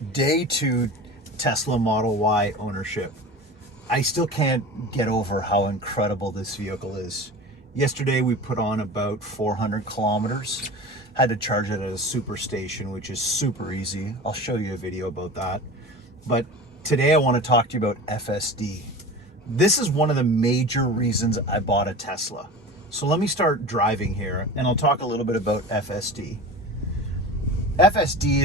Day 2 Tesla Model Y ownership. I still can't get over how incredible this vehicle is. Yesterday we put on about 400 kilometers. Had to charge it at a super station, which is super easy. I'll show you a video about that. But today I want to talk to you about FSD. This is one of the major reasons I bought a Tesla. So let me start driving here and I'll talk a little bit about FSD. FSD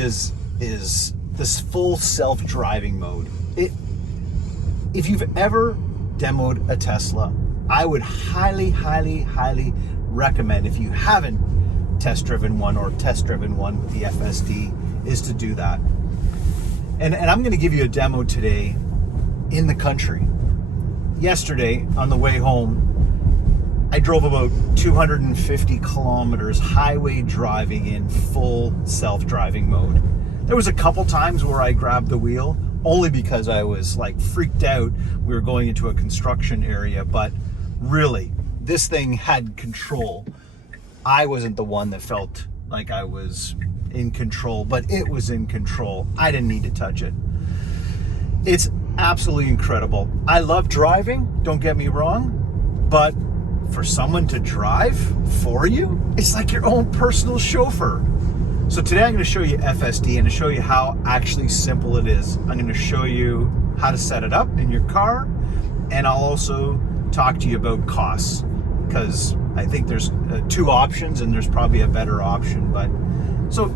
is this full self-driving mode. If you've ever demoed a Tesla, I would highly recommend, if you haven't test driven one with the FSD, is to do that. And I'm going to give you a demo today in the country. Yesterday on the way home, I drove about 250 kilometers highway driving in full self-driving mode. There was a couple times where I grabbed the wheel, only because I was like freaked out. We were going into a construction area, but really, this thing had control. I wasn't the one that felt like I was in control, but it was in control. I didn't need to touch it. It's absolutely incredible. I love driving, don't get me wrong, but for someone to drive for you, it's like your own personal chauffeur. So today I'm going to show you FSD and to show you how actually simple it is. I'm going to show you how to set it up in your car, and I'll also talk to you about costs, because I think there's two options and there's probably a better option. But so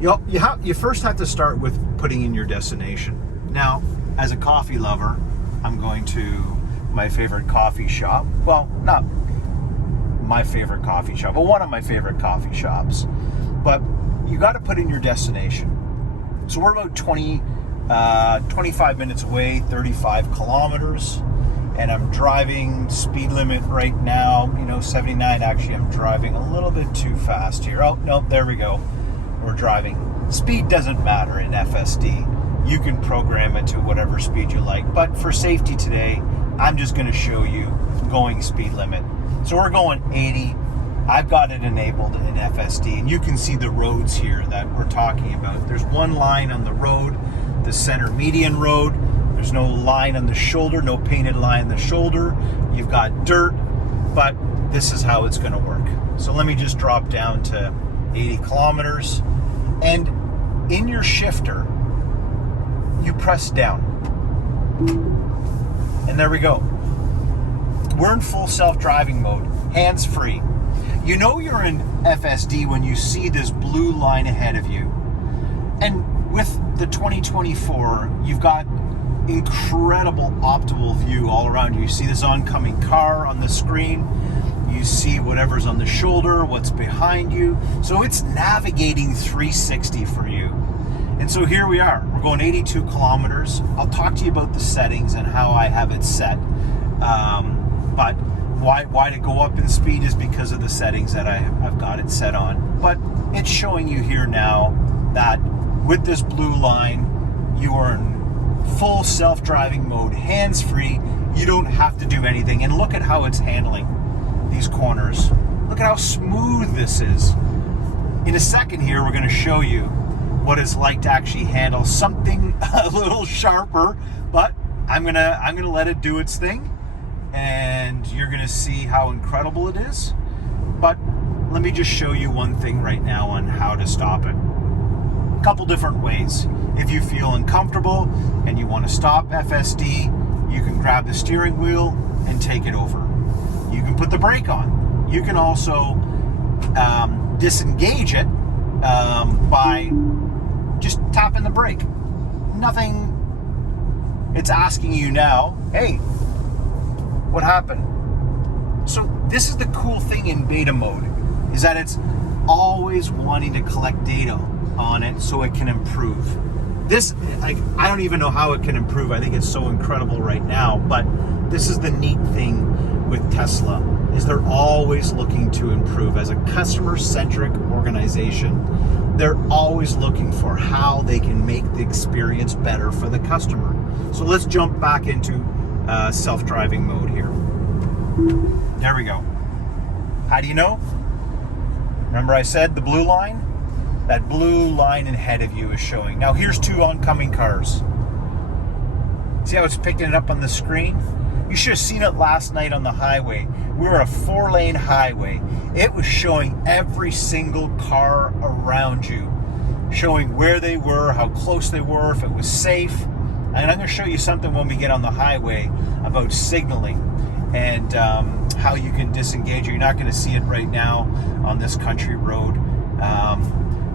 you first have to start with putting in your destination. Now, as a coffee lover, I'm going to my favorite coffee shop. Well, not my favorite coffee shop, but one of my favorite coffee shops. But you got to put in your destination. So we're about 25 minutes away, 35 kilometers, and I'm driving speed limit right now, 79. Actually, I'm driving a little bit too fast here. Oh, no, there we go. We're driving. Speed doesn't matter in FSD. You can program it to whatever speed you like, but for safety today, I'm just going to show you going speed limit. So we're going 80. I've got it enabled in FSD, and you can see the roads here that we're talking about. There's one line on the road, the center median road. There's no line on the shoulder, no painted line on the shoulder. You've got dirt, but this is how it's going to work. So let me just drop down to 80 kilometers, and in your shifter, you press down. And there we go. We're in full self-driving mode, hands-free. You know you're in FSD when you see this blue line ahead of you. And with the 2024, you've got incredible optimal view all around you. You see this oncoming car on the screen. You see whatever's on the shoulder, what's behind you. So it's navigating 360 for you. And so here we are. We're going 82 kilometers. I'll talk to you about the settings and how I have it set. But why to go up in speed is because of the settings that I've got it set on. But it's showing you here now that with this blue line, you are in full self-driving mode, hands-free. You don't have to do anything. And look at how it's handling these corners. Look at how smooth this is. In a second here, we're going to show you what it's like to actually handle something a little sharper, but I'm gonna let it do its thing, and you're gonna see how incredible it is. But let me just show you one thing right now on how to stop it. A couple different ways. If you feel uncomfortable and you want to stop FSD, you can grab the steering wheel and take it over. You can put the brake on. You can also disengage it by just tapping the brake. Nothing. It's asking you now, hey, what happened? So this is the cool thing in beta mode, is that it's always wanting to collect data on it so it can improve. This, I don't even know how it can improve. I think it's so incredible right now, but this is the neat thing with Tesla, is they're always looking to improve. As a customer-centric organization, they're always looking for how they can make the experience better for the customer. So let's jump back into self-driving mode here. There we go. How do you know? Remember I said the blue line? That blue line ahead of you is showing. Now here's 2 oncoming cars. See how it's picking it up on the screen? You should have seen it last night on the highway. We were a 4-lane highway. It was showing every single car around you, showing where they were, how close they were, if it was safe. And I'm going to show you something when we get on the highway about signaling and how you can disengage. You're not going to see it right now on this country road.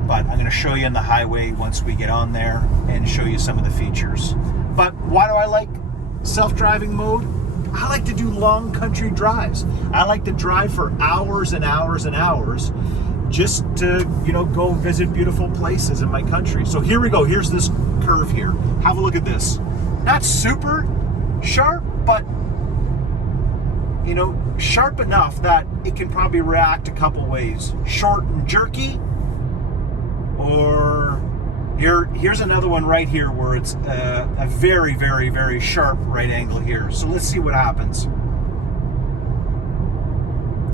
But I'm going to show you on the highway once we get on there and show you some of the features. But why do I like self-driving mode? I like to do long country drives. I like to drive for hours and hours and hours just to, go visit beautiful places in my country. So here we go. Here's this curve here. Have a look at this. Not super sharp, but sharp enough that it can probably react a couple ways. Short and jerky, or here's another one right here where it's a very, very, very sharp right angle here. So let's see what happens.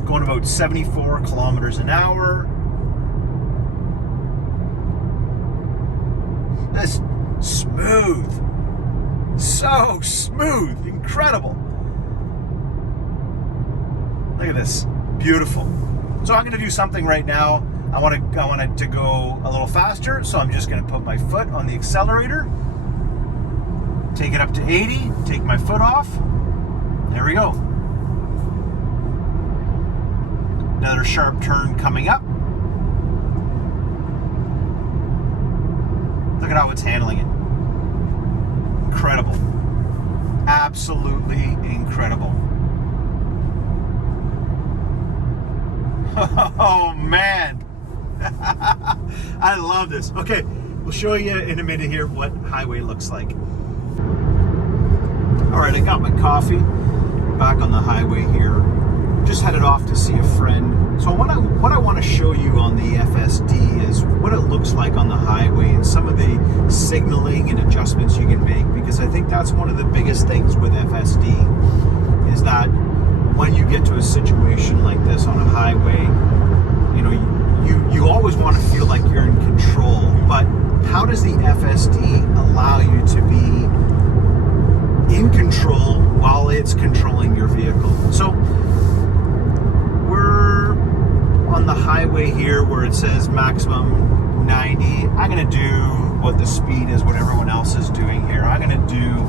Going about 74 kilometers an hour. That's smooth. So smooth. Incredible. Look at this. Beautiful. So I'm going to do something right now. I want it to go a little faster, so I'm just going to put my foot on the accelerator, take it up to 80, take my foot off. There we go. Another sharp turn coming up. Look at how it's handling it. Incredible. Absolutely incredible. Oh man. I love this. Okay, we'll show you in a minute here what highway looks like. All right, I got my coffee. Back on the highway here. Just headed off to see a friend. So what I want to show you on the FSD is what it looks like on the highway and some of the signaling and adjustments you can make, because I think that's one of the biggest things with FSD is that when you get to a situation like this on a highway, you always want to feel like you're in control, but how does the FSD allow you to be in control while it's controlling your vehicle? So we're on the highway here where it says maximum 90. I'm going to do what the speed is, what everyone else is doing here. I'm going to do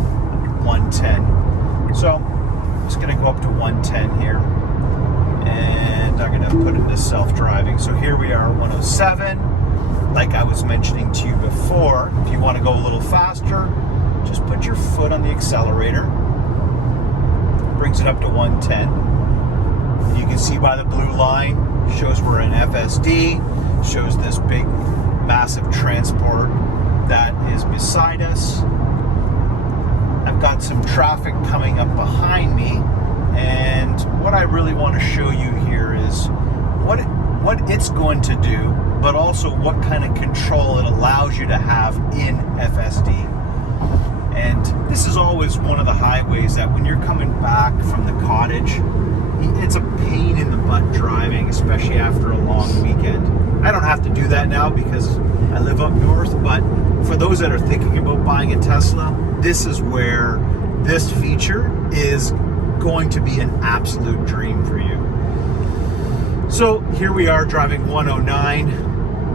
110. So I'm just going to go up to 110 here. And I'm going to put into self-driving. So here we are at 107. Like I was mentioning to you before, if you want to go a little faster, just put your foot on the accelerator. Brings it up to 110. And you can see by the blue line, shows we're in FSD, shows this big, massive transport that is beside us. I've got some traffic coming up behind me. And what I really want to show you here is what it's going to do, but also what kind of control it allows you to have in FSD. And this is always one of the highways that when you're coming back from the cottage, it's a pain in the butt driving, especially after a long weekend. I don't have to do that now because I live up north, but for those that are thinking about buying a Tesla, this is where this feature is going to be an absolute dream for you. So here we are driving 109,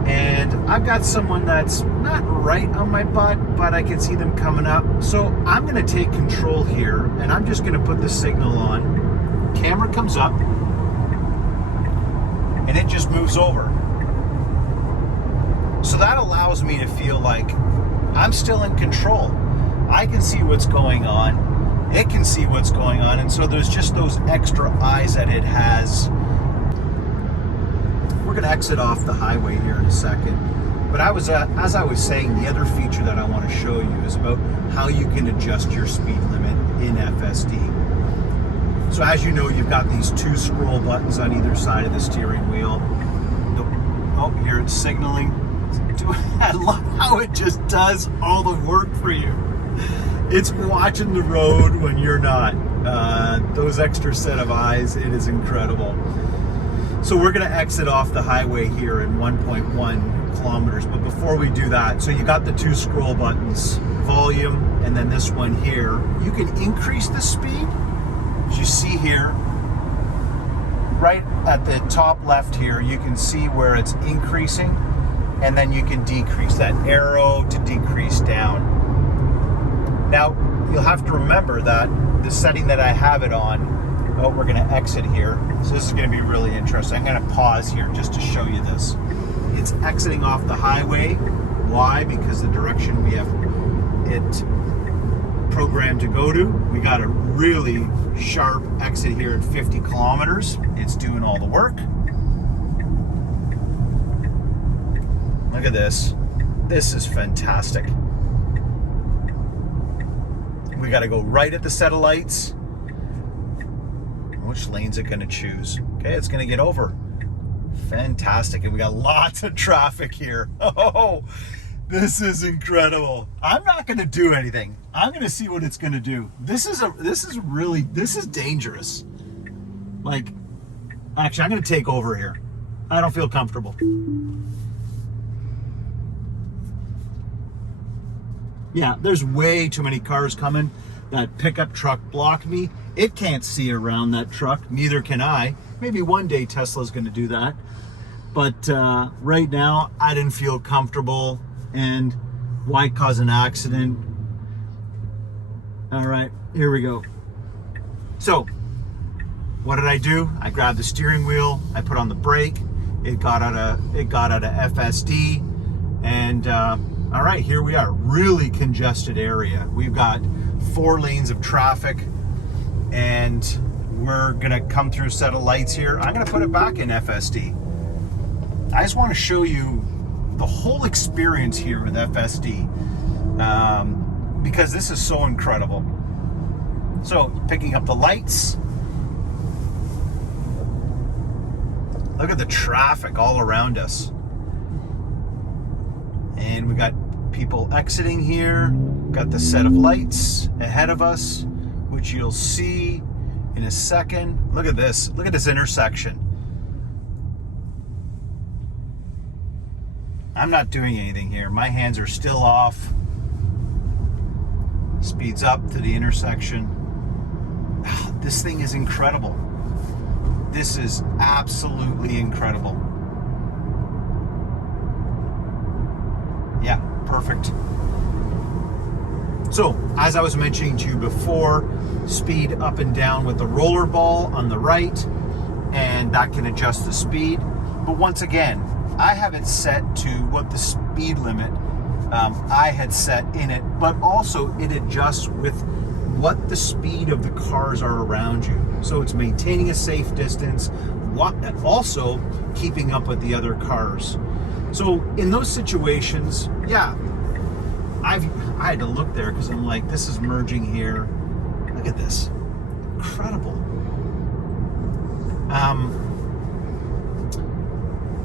and I've got someone that's not right on my butt, but I can see them coming up. So I'm going to take control here, and I'm just going to put the signal on. Camera comes up, and it just moves over. So that allows me to feel like I'm still in control. I can see what's going on. It can see what's going on, and so there's just those extra eyes that it has. We're going to exit off the highway here in a second, but as I was saying, the other feature that I want to show you is about how you can adjust your speed limit in FSD. So as you know, you've got these 2 scroll buttons on either side of the steering wheel. Oh, here it's signaling. I love how it just does all the work for you. It's watching the road when you're not. Those extra set of eyes, it is incredible. So we're going to exit off the highway here in 1.1 kilometers. But before we do that, so you got the two scroll buttons, volume, and then this one here. You can increase the speed, as you see here, right at the top left here, you can see where it's increasing, and then you can decrease that arrow to decrease down. Now, you'll have to remember that the setting that I have it on, we're going to exit here. So this is going to be really interesting. I'm going to pause here just to show you this. It's exiting off the highway. Why? Because the direction we have it programmed to go to. We got a really sharp exit here at 50 kilometers. It's doing all the work. Look at this. This is fantastic. We got to go right at the set of lights. Which lane's it going to choose? Okay, it's going to get over. Fantastic. And we got lots of traffic here. Oh, this is incredible. I'm not going to do anything. I'm going to see what it's going to do. This is dangerous. Like, actually, I'm going to take over here. I don't feel comfortable. Yeah, there's way too many cars coming. That pickup truck blocked me. It can't see around that truck. Neither can I. Maybe one day Tesla's going to do that. But right now, I didn't feel comfortable. And why cause an accident? All right, here we go. So, what did I do? I grabbed the steering wheel. I put on the brake. It got out of FSD. And all right, here we are. Really congested area. We've got 4 lanes of traffic, and we're gonna come through a set of lights here. I'm gonna put it back in FSD. I just want to show you the whole experience here with FSD, because this is so incredible. So, picking up the lights. Look at the traffic all around us. And we got people exiting here. Got the set of lights ahead of us, which you'll see in a second. Look at this. Look at this intersection. I'm not doing anything here. My hands are still off. Speeds up to the intersection. This thing is incredible. This is absolutely incredible. Yeah, perfect. So, as I was mentioning to you before, speed up and down with the roller ball on the right, and that can adjust the speed. But once again, I have it set to what the speed limit I had set in it, but also it adjusts with what the speed of the cars are around you. So it's maintaining a safe distance, also keeping up with the other cars. So in those situations, yeah, I had to look there because I'm like, this is merging here. Look at this, incredible.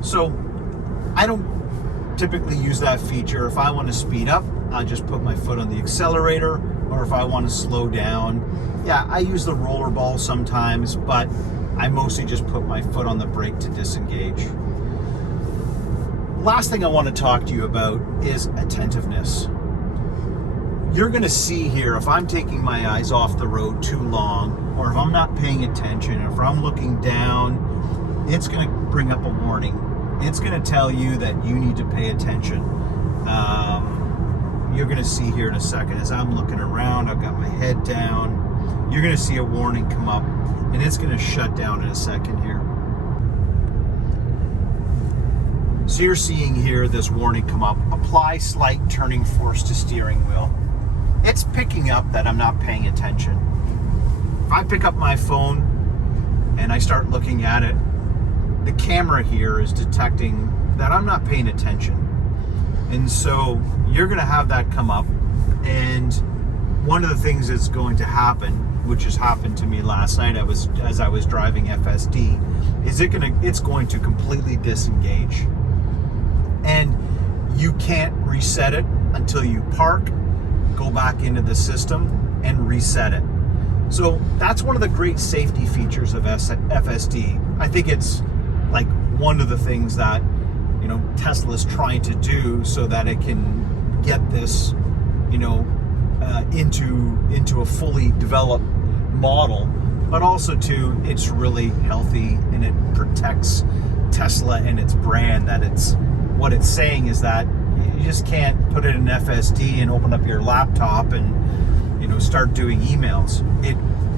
So I don't typically use that feature. If I want to speed up, I just put my foot on the accelerator, or if I want to slow down, yeah, I use the roller ball sometimes, but I mostly just put my foot on the brake to disengage. Last thing I want to talk to you about is attentiveness. You're going to see here, if I'm taking my eyes off the road too long, or if I'm not paying attention, or if I'm looking down, it's going to bring up a warning. It's going to tell you that you need to pay attention. You're going to see here in a second, as I'm looking around, I've got my head down, you're going to see a warning come up, and it's going to shut down in a second here. So you're seeing here this warning come up, apply slight turning force to steering wheel. It's picking up that I'm not paying attention. If I pick up my phone and I start looking at it, the camera here is detecting that I'm not paying attention. And so you're going to have that come up. And one of the things that's going to happen, which has happened to me last night as I was driving FSD, is it's going to completely disengage. And you can't reset it until you park, go back into the system, and reset it. So that's one of the great safety features of FSD. I think it's like one of the things that Tesla's trying to do so that it can get this, into a fully developed model, but also too, it's really healthy and it protects Tesla and its brand. That what it's saying is that you just can't put it in FSD and open up your laptop and start doing emails.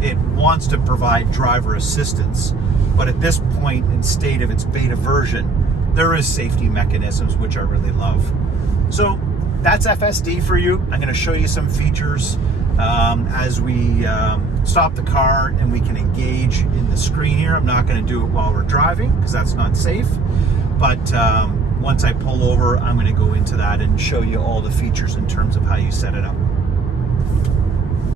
It wants to provide driver assistance, but at this point in state of its beta version, there is safety mechanisms, which I really love. So that's FSD for you. I'm going to show you some features as we stop the car and we can engage in the screen here. I'm not going to do it while we're driving because that's not safe, but once I pull over, I'm going to go into that and show you all the features in terms of how you set it up.